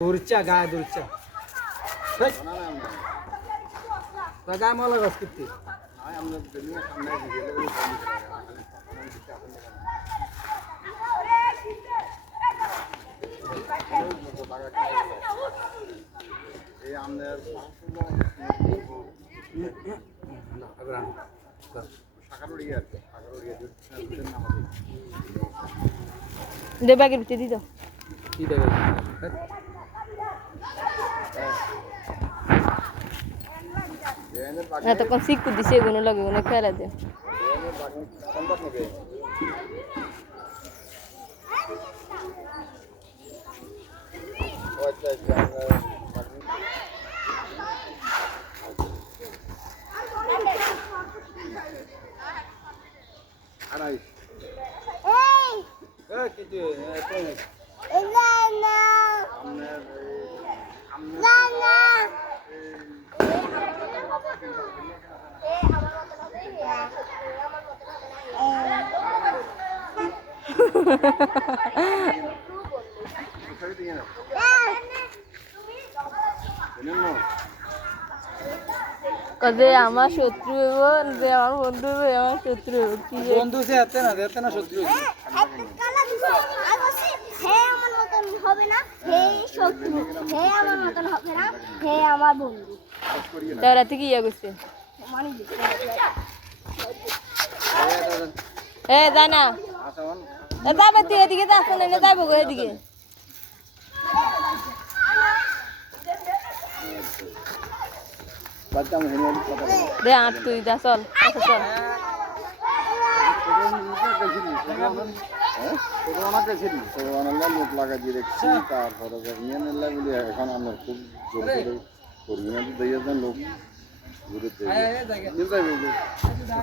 दूरच्या गाय दूरच्या गाय मला बस किती দে ব্যাগের ভিতরে দিই দাও কি দেবে এতক্ষণ শিক্ষু দিছে এগুলো লাগে ওগুলো খেলা দে কদে আমার শত্রু হইব যে আমার বন্ধু হইব আমার শত্রু হইব কি বন্ধু সে এতে না শত্রু হে আমার মতন হবে না হে শত্রু হে আমার মতন হবে না হে আমার বন্ধু তারা থেকে ইয়া করছে মানে এ যায় না যাবে তুই এদিকে যাস না যাবো গো এদিকে দে আট তুই যা চল চল লোক লাগা দিয়ে দেখছি তারপরে এখন আমরা খুব জোর করে কর্মী দিয়ে যান লোক ঘুরে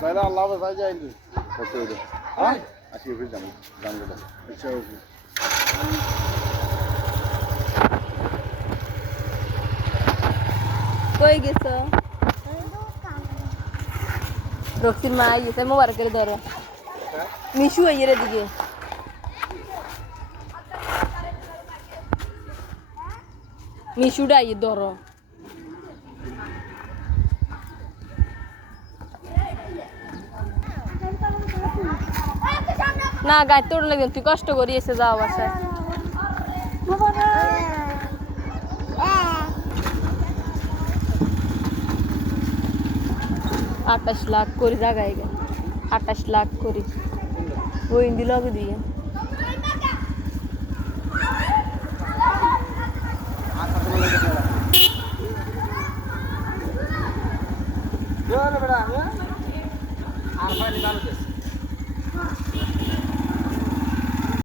তাহলে আল্লাহ বাসায় যাই হ্যাঁ আসি ফির জানবো আচ্ছা ওকে কই গেছো রক্সির মা গেছে মোবাইল করে ধরো মিশু এর দিকে মিশুটা এই ধরো না গাড়ি তোর লাগবে তুই কষ্ট করি এসে যাও বাসায় 28 লাখ করে জায়গায় গে 28 লাখ করে ওই দিল আগে দিয়ে আর ফাইনাল